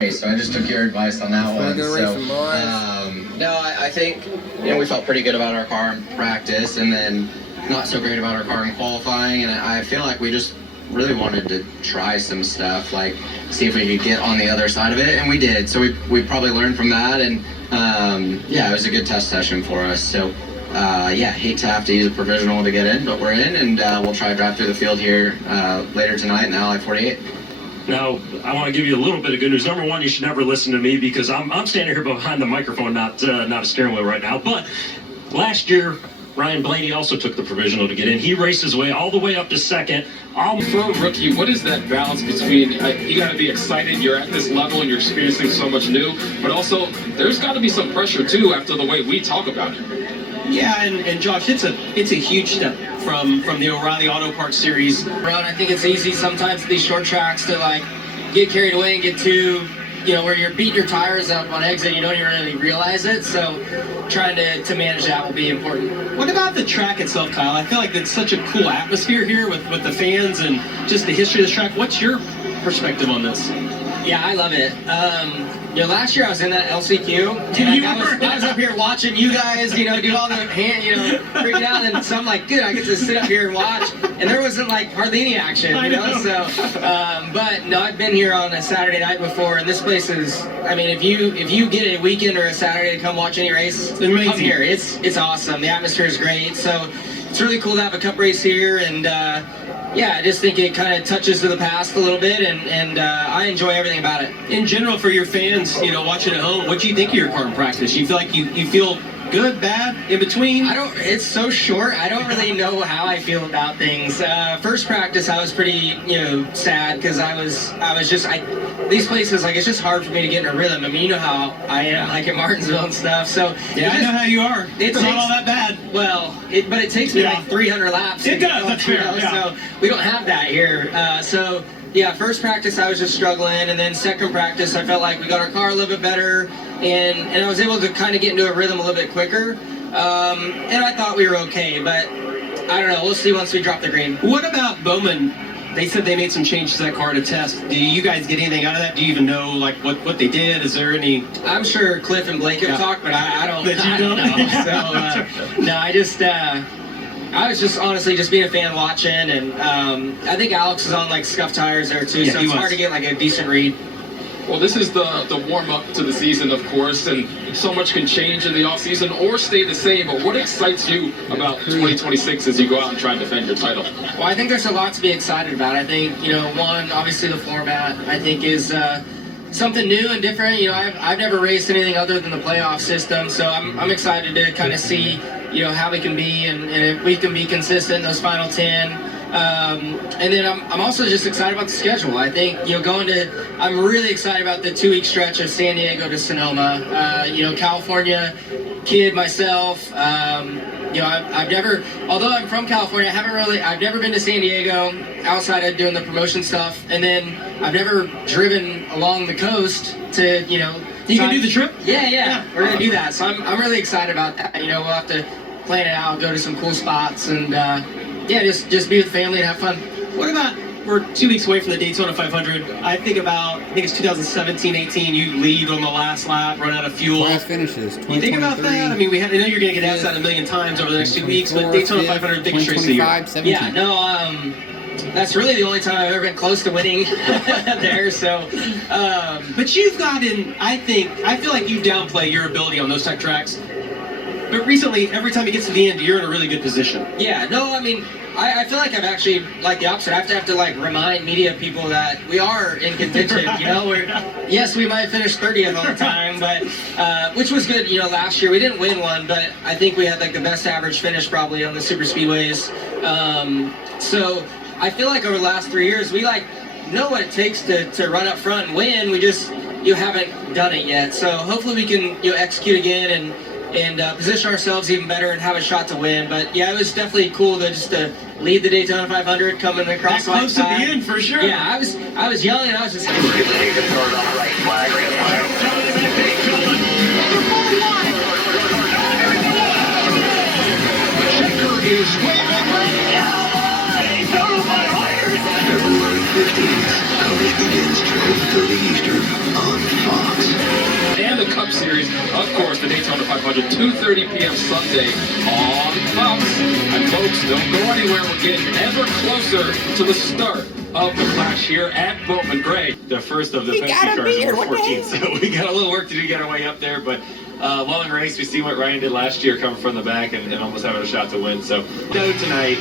So I just took your advice on that one. So, no, I think we felt pretty good about our car in practice, and then not so great about our car in qualifying. And I feel like we just really wanted to try some stuff, like see if we could get on the other side of it, and we did. So we probably learned from that, and yeah, it was a good test session for us. So yeah, hate to have to use a provisional to get in, but we're in, and we'll try to drive through the field here later tonight in the Ally 48. Now, I want to give you a little bit of good news. Number one, you should never listen to me because I'm standing here behind the microphone, not a steering wheel right now. But last year, Ryan Blaney also took the provisional to get in. He raced his way all the way up to second. For a rookie, what is that balance between you got to be excited, you're at this level and you're experiencing so much new, but also there's got to be some pressure too after the way we talk about it. Yeah, and Josh, it's a huge step from the O'Reilly Auto Parts Series. I think it's easy sometimes at these short tracks to like get carried away and get too, where you're beating your tires up on exit, you don't even really realize it. So trying to manage that will be important. What about the track itself, Kyle? I feel like it's such a cool atmosphere here with the fans and just the history of this track. What's your perspective on this? Yeah, I love it. Last year I was in that LCQ, and I was up here watching you guys, do all the hand, freaking out, and so I'm like, good, I get to sit up here and watch, and there wasn't like hardly any action, so, but no, I've been here on a Saturday night before, and this place is, I mean, if you get a weekend or a Saturday to come watch any race, come here, it's awesome, the atmosphere is great, so it's really cool to have a cup race here, and yeah, I just think it kind of touches to the past a little bit, and I enjoy everything about it. In general, for your fans, watching at home, what do you think of your car in practice? You feel like you feel good, bad, in between? It's so short, I don't really know how I feel about things. First practice, I was pretty, sad, because I was just, these places, like, it's just hard for me to get in a rhythm. I mean, you know how I am, like, at Martinsville and stuff, so. Yeah, I know how you are. It's not all that bad. Well, but it takes me like 300 laps. It does, that's fair, So we don't have that here. So, yeah, first practice I was just struggling, and then second practice I felt like we got our car a little bit better, and I was able to kind of get into a rhythm a little bit quicker, and I thought we were okay, but I don't know, we'll see once we drop the green. What about Bowman? They said they made some changes to that car to test. Do you guys get anything out of that? Do you even know like what they did? Is there any? I'm sure Cliff and Blake have talked, but I don't know. So, no, I was just honestly just being a fan watching, and I think Alex is on like scuff tires there too, so it's hard to get like a decent read. Well, this is the warm-up to the season, of course, and so much can change in the off-season or stay the same, but what excites you about 2026 as you go out and try and defend your title? Well, I think there's a lot to be excited about. I think, one, obviously the format, I think is something new and different. I've never raced anything other than the playoff system, so I'm excited to kind of see, how we can be and if we can be consistent in those final 10. And then I'm also just excited about the schedule. I think, I'm really excited about the 2-week stretch of San Diego to Sonoma. California kid myself, I've never, although I'm from California, I've never been to San Diego outside of doing the promotion stuff, and then I've never driven along the coast to, You can do the trip? Yeah, we're going to do that. So I'm really excited about that. We'll have to plan it out, go to some cool spots, and yeah, just be with family and have fun. What about, we're 2 weeks away from the Daytona 500. I think it's 2017-18, you lead on the last lap, run out of fuel. Last finishes, You think about that? I mean, I know you're going to get asked that a million times over the next 2 weeks, but Daytona 500, biggest race of the year. 17. Yeah, no, that's really the only time I've ever been close to winning there, so. But you've gotten, I feel like you downplay your ability on those type tracks. But recently, every time it gets to the end, you're in a really good position. Yeah, no, I mean, I feel like I've actually, like the opposite. I have to like remind media people that we are in contention, yes, we might finish 30th all the time, but, which was good, last year. We didn't win one, but I think we had like the best average finish probably on the super speedways. So I feel like over the last 3 years, we like know what it takes to run up front and win. We just, you haven't done it yet. So hopefully we can, execute again and position ourselves even better and have a shot to win. But yeah, it was definitely cool to lead the Daytona 500 coming across that close to the end for sure. Yeah, I was young and I was just February 15th, race begins 12:30 Eastern on Fox. And the Cup Series, of course, the Daytona 500, 2:30 p.m. Sunday on Fox. And folks, don't go anywhere. We're getting ever closer to the start of the Clash here at Bowman Gray. The first of the Penske cars in 14, so we got a little work to do to get our way up there, but long race. We see what Ryan did last year, coming from the back and almost having a shot to win. So tonight,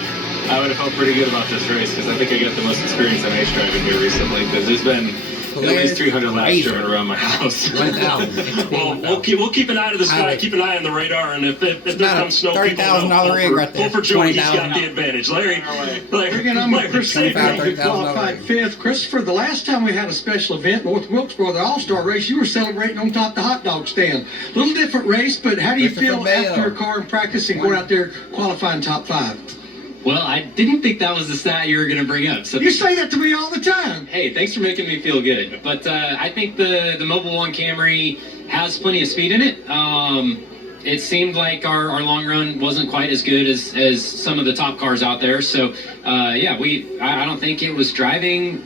I would have felt pretty good about this race because I think I got the most experience in ice driving here recently, because there's been at least 300 laps driven around my house. Well, we'll keep an eye to the sky, keep an eye on the radar, and if there comes snow, $30,000 rig right there. for Joey, he's got the advantage. Larry, Again, I'm with Chris Saban, who qualified fifth. Christopher, the last time we had a special event, North Wilkesboro, the All-Star race, you were celebrating on top of the hot dog stand. A little different race, but how do you feel after your car and practice and going out there qualifying top 5? Well, I didn't think that was the stat you were going to bring up. So You say that to me all the time. hey, thanks for making me feel good. But I think the Mobil 1 Camry has plenty of speed in it. It seemed like our long run wasn't quite as good as some of the top cars out there. So, I don't think it was driving